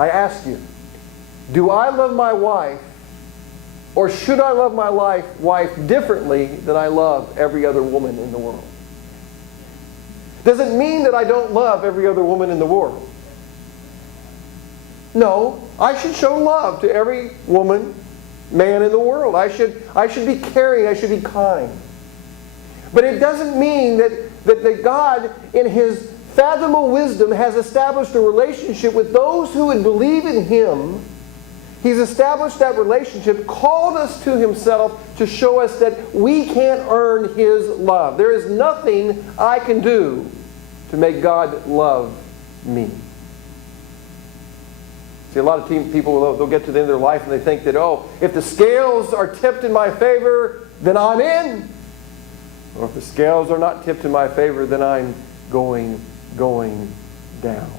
I ask you, do I love my wife, or should I love my wife differently than I love every other woman in the world? Does it mean that I don't love every other woman in the world? No, I should show love to every woman, man in the world. I should be caring, I should be kind. But it doesn't mean that God, in His fathomable wisdom, has established a relationship with those who would believe in Him. He's established that relationship, called us to Himself to show us that we can't earn His love. There is nothing I can do to make God love me. See, a lot of people, they'll get to the end of their life and they think that, oh, if the scales are tipped in my favor, then I'm in. Or if the scales are not tipped in my favor, then I'm going down.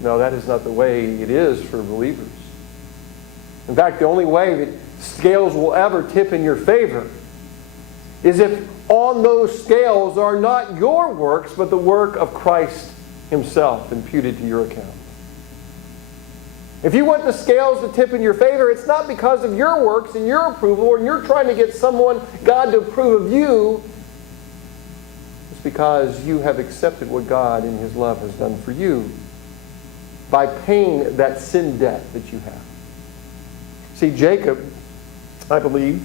No, that is not the way it is for believers. In fact, the only way that scales will ever tip in your favor is if on those scales are not your works, but the work of Christ Himself imputed to your account. If you want the scales to tip in your favor, it's not because of your works and your approval, or you're trying to get God to approve of you. It's because you have accepted what God in His love has done for you by paying that sin debt that you have. See, Jacob, I believe,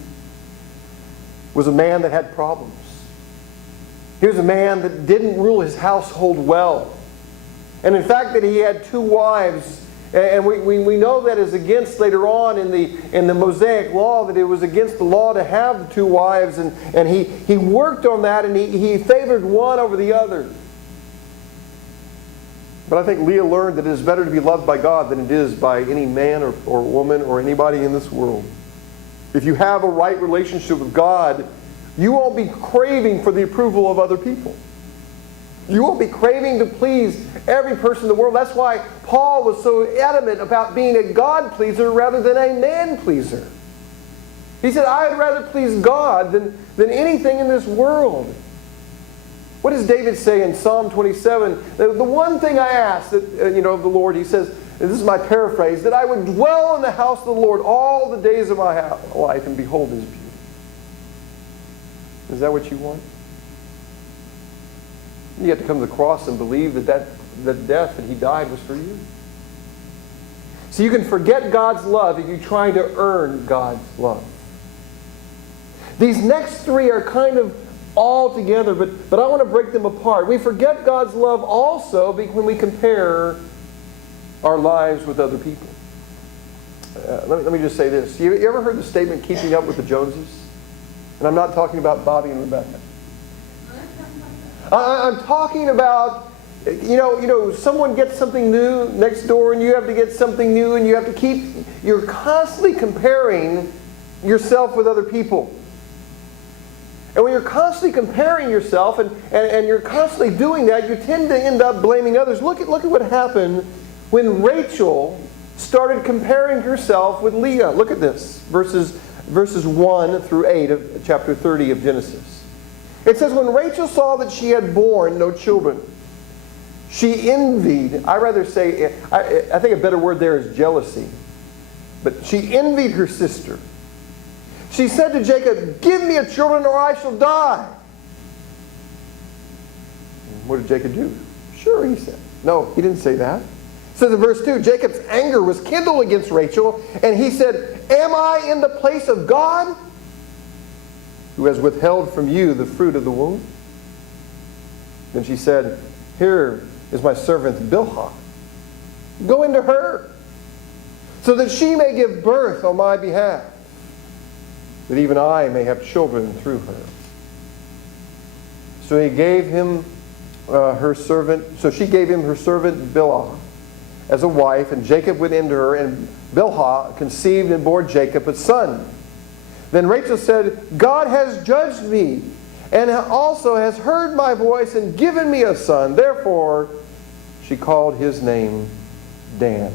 was a man that had problems. He was a man that didn't rule his household well. And in fact, that he had 2 wives. And we know that is against, later on in the Mosaic law, that it was against the law to have 2 wives. And he worked on that, and he favored one over the other. But I think Leah learned that it is better to be loved by God than it is by any man or woman or anybody in this world. If you have a right relationship with God, you won't be craving for the approval of other people. You won't be craving to please every person in the world. That's why Paul was so adamant about being a God pleaser rather than a man pleaser. He said, I'd rather please God than anything in this world. What does David say in Psalm 27? The one thing I ask of the Lord, he says, and this is my paraphrase, that I would dwell in the house of the Lord all the days of my life and behold His beauty. Is that what you want? You have to come to the cross and believe that death that He died was for you. So you can forget God's love if you're trying to earn God's love. These next 3 are kind of all together, but I want to break them apart. We forget God's love also when we compare our lives with other people. Let me just say this. You ever heard the statement, keeping up with the Joneses? And I'm not talking about Bobby and Rebecca. I'm talking about, someone gets something new next door and you have to get something new, and you're constantly comparing yourself with other people. And when you're constantly comparing yourself and you're constantly doing that, you tend to end up blaming others. Look at what happened when Rachel started comparing herself with Leah. Look at this, verses 1 through 8 of chapter 30 of Genesis. It says, when Rachel saw that she had borne no children, she envied. I think a better word there is jealousy. But she envied her sister. She said to Jacob, give me a children or I shall die. What did Jacob do? Sure, he said. No, he didn't say that. It says in verse 2, Jacob's anger was kindled against Rachel, and he said, am I in the place of God, who has withheld from you the fruit of the womb? Then she said, here is my servant Bilhah. Go into her, so that she may give birth on my behalf, that even I may have children through her. So he gave him her servant. So she gave him her servant Bilhah as a wife, and Jacob went into her, and Bilhah conceived and bore Jacob a son. Then Rachel said, God has judged me, and also has heard my voice and given me a son. Therefore she called his name Dan.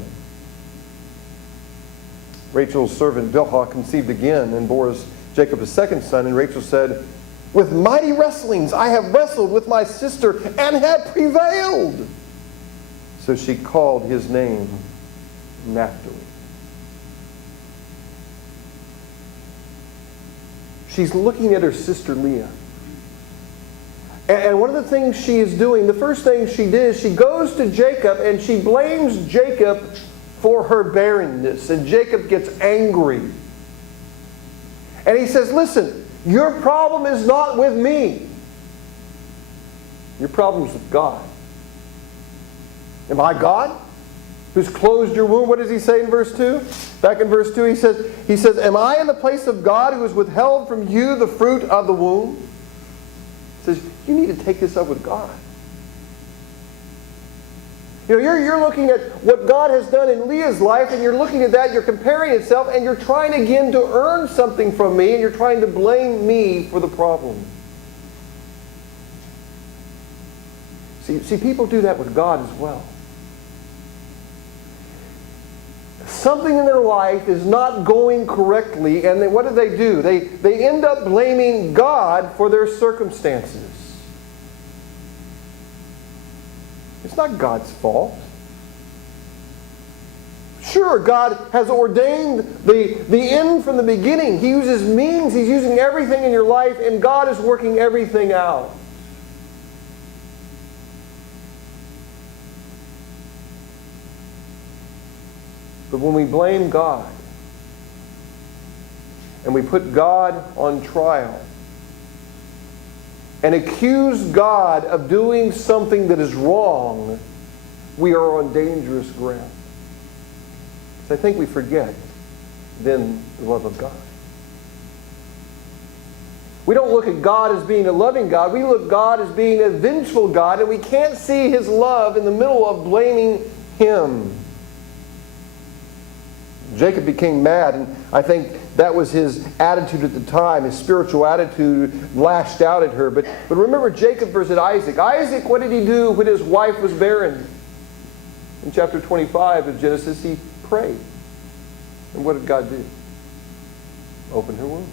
Rachel's servant Bilhah conceived again and bore Jacob a second son, and Rachel said, with mighty wrestlings I have wrestled with my sister and have prevailed. So she called his name Naphtali. She's looking at her sister Leah. And one of the things she is doing, the first thing she did is she goes to Jacob and she blames Jacob for her barrenness. And Jacob gets angry. And he says, listen, your problem is not with me. Your problem is with God. Am I God who's closed your womb? What does he say in verse 2? Back in verse 2 he says, am I in the place of God who has withheld from you the fruit of the womb? He says, you need to take this up with God. You know, you're looking at what God has done in Leah's life, and you're looking at that, you're comparing itself, and you're trying again to earn something from me, and you're trying to blame me for the problem. See, people do that with God as well. Something in their life is not going correctly, and what do? They end up blaming God for their circumstances. It's not God's fault. Sure, God has ordained the end from the beginning. He uses means. He's using everything in your life, and God is working everything out. But when we blame God and we put God on trial and accuse God of doing something that is wrong, we are on dangerous ground. So I think we forget then the love of God. We don't look at God as being a loving God. We look at God as being a vengeful God, and we can't see His love in the middle of blaming Him. Jacob became mad, and I think that was his attitude at the time. His spiritual attitude lashed out at her. But remember Jacob versus Isaac. Isaac, what did he do when his wife was barren? In chapter 25 of Genesis, he prayed. And what did God do? Open her womb.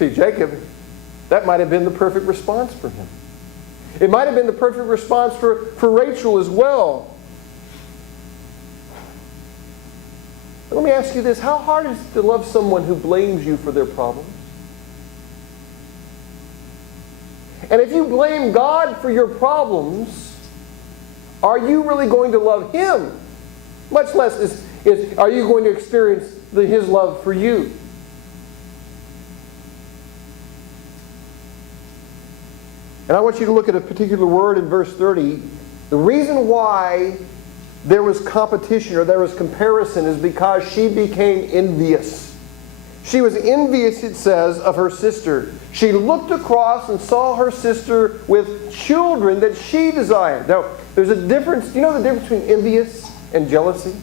See, Jacob, that might have been the perfect response for him. It might have been the perfect response for Rachel as well. Let me ask you this. How hard is it to love someone who blames you for their problems? And if you blame God for your problems, are you really going to love Him? Much less are you going to experience His love for you? And I want you to look at a particular word in verse 30. The reason why there was competition or there was comparison is because she became envious. She was envious, it says, of her sister. She looked across and saw her sister with children that she desired. Now, there's a difference. Do you know the difference between envious and jealousy?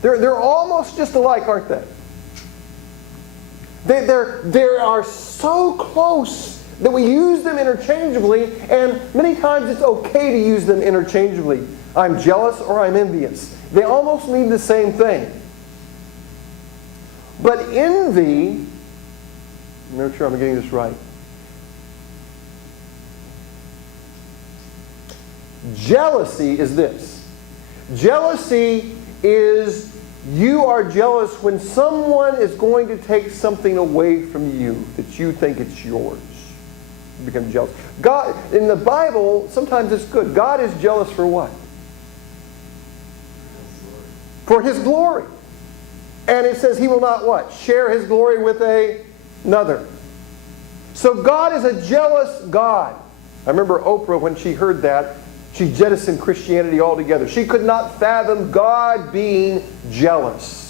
They're almost just alike, aren't they? They are so close that we use them interchangeably, and many times it's okay to use them interchangeably. I'm jealous or I'm envious. They almost mean the same thing. But envy, make sure I'm getting this right. Jealousy is this. Jealousy is you are jealous when someone is going to take something away from you that you think it's yours. You become jealous. God, in the Bible, sometimes it's good. God is jealous for what? For His glory. And it says He will not what? Share His glory with another. So God is a jealous God. I remember Oprah, when she heard that, she jettisoned Christianity altogether. She could not fathom God being jealous.